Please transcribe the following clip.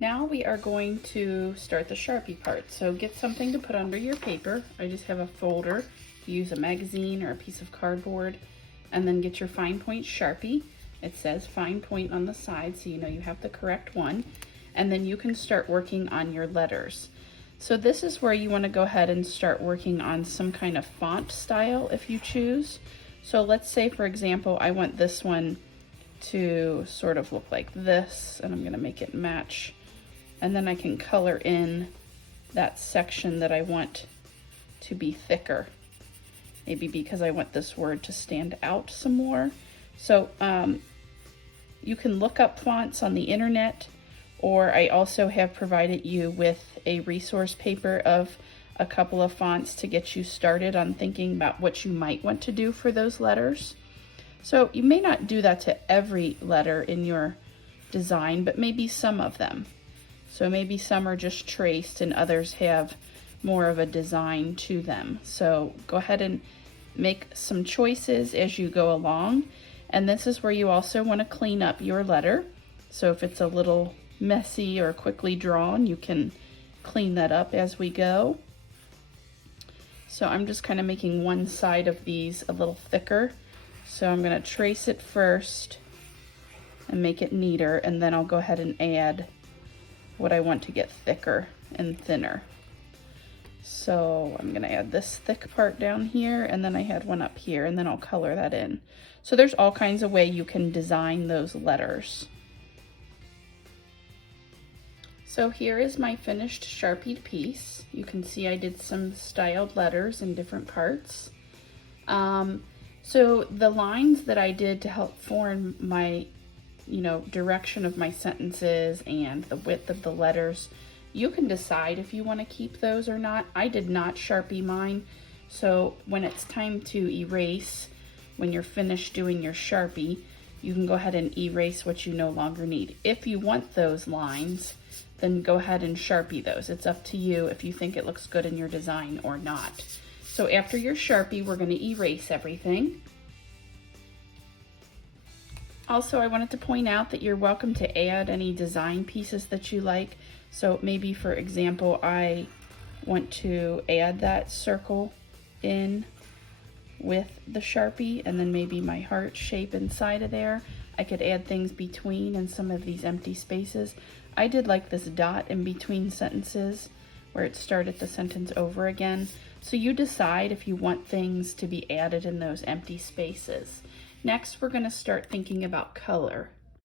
Now we are going to start the Sharpie part. So get something to put under your paper. I just have a folder. Use a magazine or a piece of cardboard, and then get your fine point Sharpie. It says fine point on the side, so you know you have the correct one. And then you can start working on your letters. So this is where you want to go ahead and start working on some kind of font style if you choose. So let's say, for example, I want this one to sort of look like this, and I'm going to make it match. And then I can color in that section that I want to be thicker. Maybe because I want this word to stand out some more. So you can look up fonts on the internet, or I also have provided you with a resource paper of a couple of fonts to get you started on thinking about what you might want to do for those letters. So you may not do that to every letter in your design, but maybe some of them. So maybe some are just traced and others have more of a design to them. So go ahead and make some choices as you go along. And this is where you also want to clean up your letter. So if it's a little messy or quickly drawn, you can clean that up as we go. So I'm just kind of making one side of these a little thicker. So I'm going to trace it first and make it neater, and then I'll go ahead and add what I want to get thicker and thinner. So I'm going to add this thick part down here, and then I had one up here, and then I'll color that in. So there's all kinds of ways you can design those letters. So here is my finished Sharpied piece. You can see I did some styled letters in different parts. So the lines that I did to help form my, direction of my sentences and the width of the letters, you can decide if you want to keep those or not. I did not Sharpie mine, so when it's time to erase, when you're finished doing your Sharpie, you can go ahead and erase what you no longer need. If you want those lines, then go ahead and Sharpie those. It's up to you if you think it looks good in your design or not. So after your Sharpie, we're going to erase everything. Also, I wanted to point out that you're welcome to add any design pieces that you like. So maybe, for example, I want to add that circle in with the Sharpie, and then maybe my heart shape inside of there. I could add things between and some of these empty spaces. I did like this dot in between sentences where it started the sentence over again. So you decide if you want things to be added in those empty spaces. Next, we're going to start thinking about color.